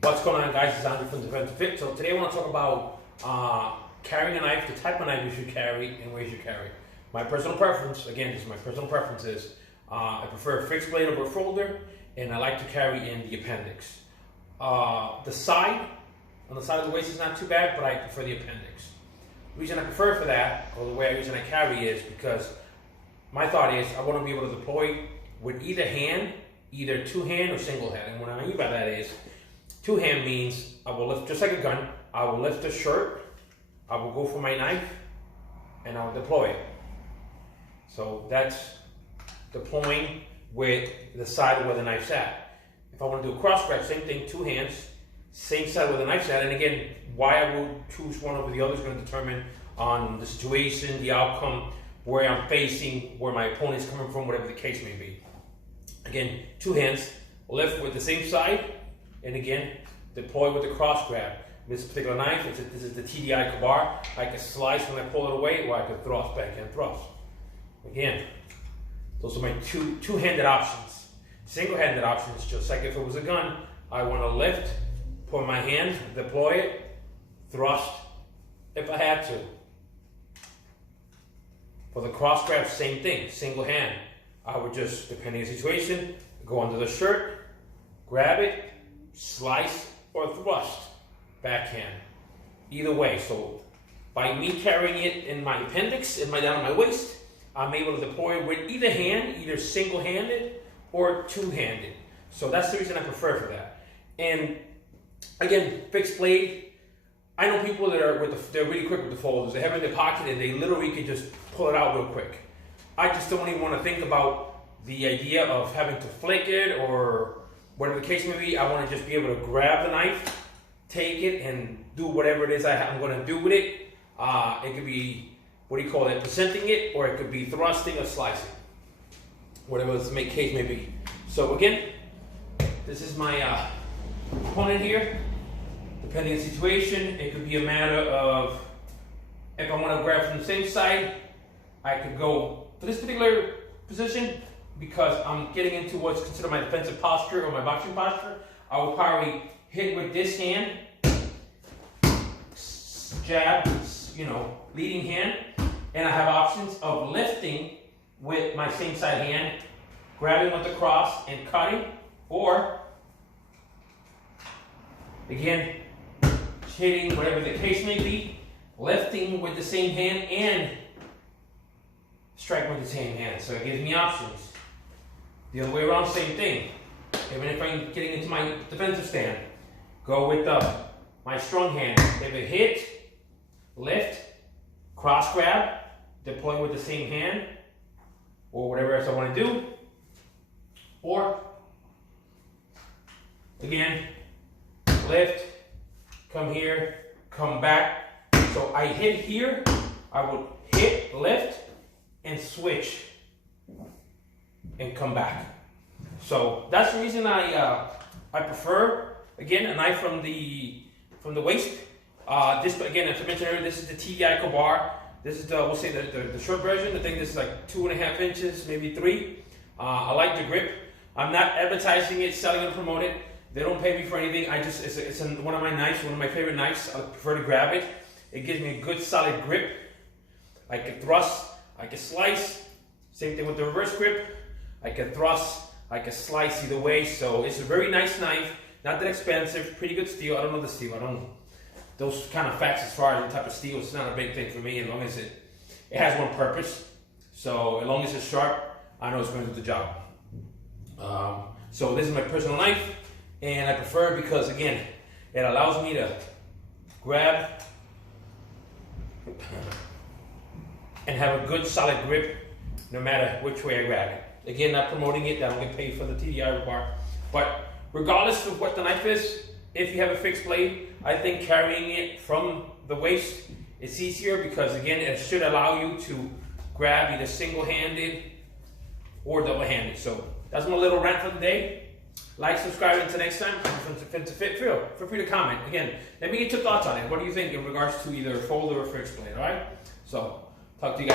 What's going on, guys? It's Andrew from Defensive Fit. So today I want to talk about carrying a knife, the type of knife you should carry, and where you should carry. My personal preference, again, this is my personal preference, is I prefer a fixed blade over a folder, and I like to carry in the appendix. The side, on the side of the waist is not too bad, but I prefer the appendix. The reason I prefer for that, or the reason I carry, is because my thought is I want to be able to deploy with either hand, either two-hand or single-hand. And what I mean by that is, two-hand means I will lift, just like a gun, I will lift the shirt, I will go for my knife, and I'll deploy it. So that's deploying with the side where the knife's at. If I want to do a cross grab, same thing, two hands, same side where the knife's at. And again, why I will choose one over the other is going to determine on the situation, the outcome, where I'm facing, where my opponent's coming from, whatever the case may be. Again, two hands, lift with the same side, and again, deploy with the cross grab. This particular knife, this is the TDI bar. I can slice when I pull it away, or I can thrust, backhand thrust. Again, those are my two-handed options. Single-handed options, just like if it was a gun, I want to lift, put my hand, deploy it, thrust, if I had to. For the cross grab, same thing, single hand. I would just, depending on the situation, go under the shirt, grab it, slice or thrust, backhand. Either way, so by me carrying it in my appendix, down on my waist, I'm able to deploy with either hand, either single-handed or two-handed. So that's the reason I prefer for that. And again, fixed blade. I know people that are they're really quick with the folders. They have it in their pocket and they literally can just pull it out real quick. I just don't even want to think about the idea of having to flick it or whatever the case may be. I want to just be able to grab the knife, take it, and do whatever it is I'm going to do with it. It could be, presenting it, or it could be thrusting or slicing. Whatever the case may be. So again, this is my opponent here. Depending on the situation, it could be a matter of, if I want to grab from the same side, I could go for this particular position because I'm getting into what's considered my defensive posture or my boxing posture. I will probably hit with this hand, jab, leading hand, and I have options of lifting with my same side hand, grabbing with the cross and cutting, or again, hitting whatever the case may be, lifting with the same hand and striking with the same hand. So it gives me options. The other way around, same thing. Even if I'm getting into my defensive stand, go with my strong hand. If it hit, lift, cross grab, deploy with the same hand, or whatever else I want to do. Or, again, lift, come here, come back. So I hit here, I would hit, lift, and switch, and come back. So that's the reason I prefer, again, a knife from the waist. This, again, as I mentioned earlier, this is the TDI bar. This is we'll say the short version. I think this is like 2.5 inches, maybe 3. I like the grip. I'm not advertising it, selling it, promote it. They don't pay me for anything. It's one of my knives, one of my favorite knives. I prefer to grab it. It gives me a good solid grip. I can thrust, I can slice. Same thing with the reverse grip. I can thrust, I can slice either way. So it's a very nice knife. Not that expensive, pretty good steel. I don't know the steel. I don't, those kind of facts as far as the type of steel, it's not a big thing for me as long as it has one purpose. So as long as it's sharp, I know it's going to do the job. So this is my personal knife. And I prefer it because, again, it allows me to grab and have a good solid grip no matter which way I grab it. Again, not promoting it, I don't get paid for the TDI bar. But regardless of what the knife is, if you have a fixed blade, I think carrying it from the waist is easier because, again, it should allow you to grab either single-handed or double-handed. So that's my little rant for the day. Like, subscribe, until next time. From Defensive Fit, feel free to comment. Again, let me get your thoughts on it. What do you think in regards to either folder or fixed blade, all right? So, talk to you guys.